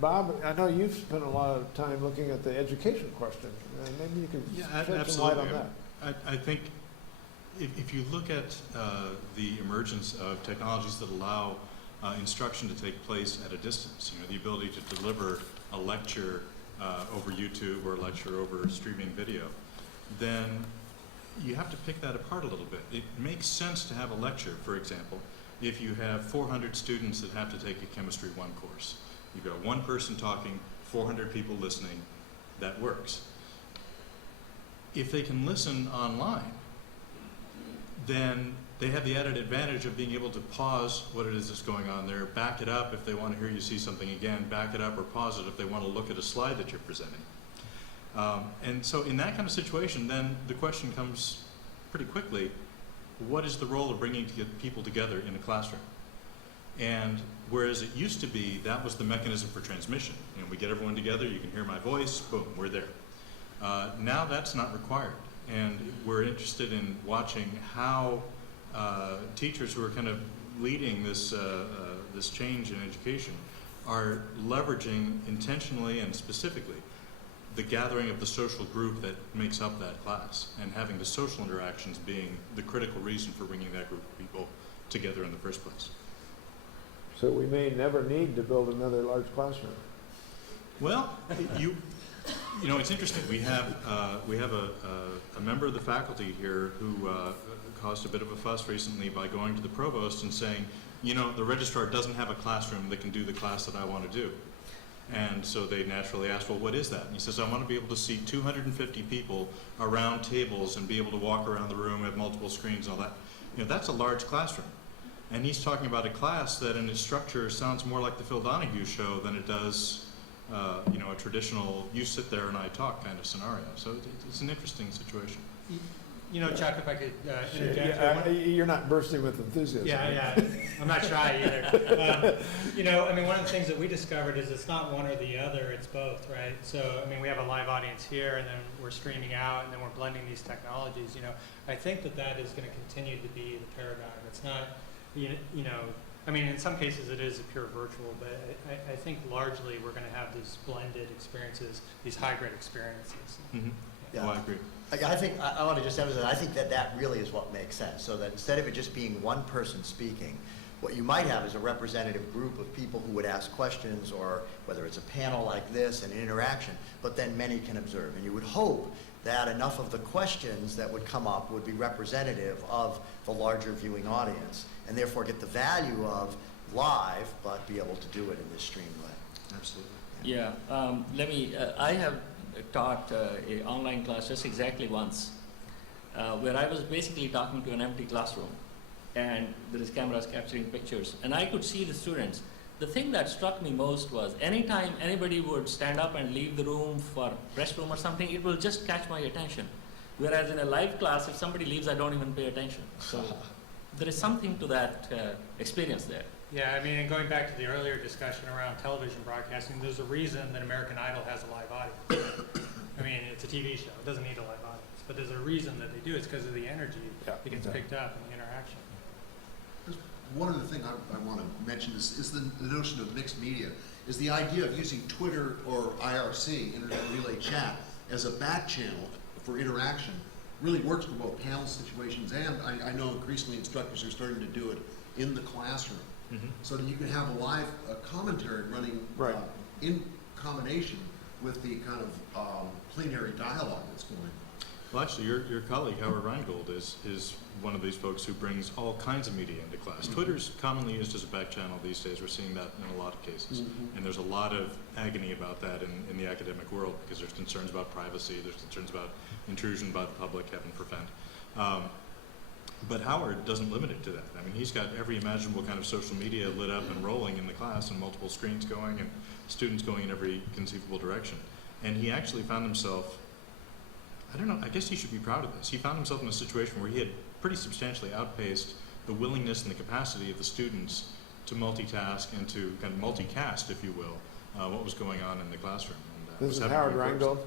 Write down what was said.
Bob, I know you've spent a lot of time looking at the education question. Maybe you could shed some light on that. I think if you look at the emergence of technologies that allow instruction to take place at a distance, the ability to deliver a lecture over YouTube or a lecture over streaming video, then you have to pick that apart a little bit. It makes sense to have a lecture, for example, if you have 400 students that have to take a Chemistry 1 course. You've got one person talking, 400 people listening, that works. If they can listen online, then they have the added advantage of being able to pause what it is that's going on there, back it up if they want to hear you see something again, back it up or pause it if they want to look at a slide that you're presenting. And so in that kind of situation, then the question comes pretty quickly, what is the role of bringing people together in a classroom? And whereas it used to be that was the mechanism for transmission, we get everyone together, you can hear my voice, boom, we're there. Now that's not required, and we're interested in watching how teachers who are kind of leading this this change in education are leveraging intentionally and specifically the gathering of the social group that makes up that class, and having the social interactions being the critical reason for bringing that group of people together in the first place. So we may never need to build another large classroom. Well, it's interesting. We have a member of the faculty here who caused a bit of a fuss recently by going to the provost and saying, the registrar doesn't have a classroom that can do the class that I want to do. And so they naturally asked, well, what is that? And he says, I want to be able to see 250 people around tables and be able to walk around the room, have multiple screens and all that. That's a large classroom. And he's talking about a class that in its structure sounds more like the Phil Donahue show than it does, a traditional you sit there and I talk kind of scenario. So it's an interesting situation. Chuck, if I could interject. You're not bursting with enthusiasm. Yeah, I'm not shy either. One of the things that we discovered is it's not one or the other, it's both, right? So, we have a live audience here, and then we're streaming out, and then we're blending these technologies. I think that is going to continue to be the paradigm. It's not, in some cases it is a pure virtual, but I think largely we're going to have these blended experiences, these hybrid experiences. Mm-hmm. Yeah. Oh, I agree. I think I want to just emphasize, I think that really is what makes sense. So that instead of it just being one person speaking, what you might have is a representative group of people who would ask questions, or whether it's a panel like this, and an interaction, but then many can observe. And you would hope that enough of the questions that would come up would be representative of the larger viewing audience, and therefore get the value of live, but be able to do it in this streamed way. Absolutely. Yeah, I have taught an online class just exactly once, where I was basically talking to an empty classroom, and there is cameras capturing pictures, and I could see the students. The thing that struck me most was anytime anybody would stand up and leave the room for restroom or something, it will just catch my attention. Whereas in a live class, if somebody leaves, I don't even pay attention. So there is something to that experience there. Yeah, and going back to the earlier discussion around television broadcasting, there's a reason that American Idol has a live audience. It's a TV show. It doesn't need a live audience. But there's a reason that they do. It's because of the energy that gets picked up and the interaction. One of the things I want to mention is the notion of mixed media, is the idea of using Twitter or IRC, Internet Relay Chat, as a back channel for interaction really works for both panel situations, and I know increasingly instructors are starting to do it in the classroom. Mm-hmm. So that you can have a live commentary running in combination with the kind of plenary dialogue that's going on. Well, actually, your colleague, Howard Rheingold, is one of these folks who brings all kinds of media into class. Mm-hmm. Twitter's commonly used as a back channel these days. We're seeing that in a lot of cases. Mm-hmm. And there's a lot of agony about that in the academic world, because there's concerns about privacy, there's concerns about intrusion by the public, heaven forfend. But Howard doesn't limit it to that. He's got every imaginable kind of social media lit up and rolling in the class, and multiple screens going, and students going in every conceivable direction. And he actually found himself, I guess he should be proud of this. He found himself in a situation where he had pretty substantially outpaced the willingness and the capacity of the students to multitask and to kind of multicast, if you will, what was going on in the classroom. And, this is Howard Rheingold.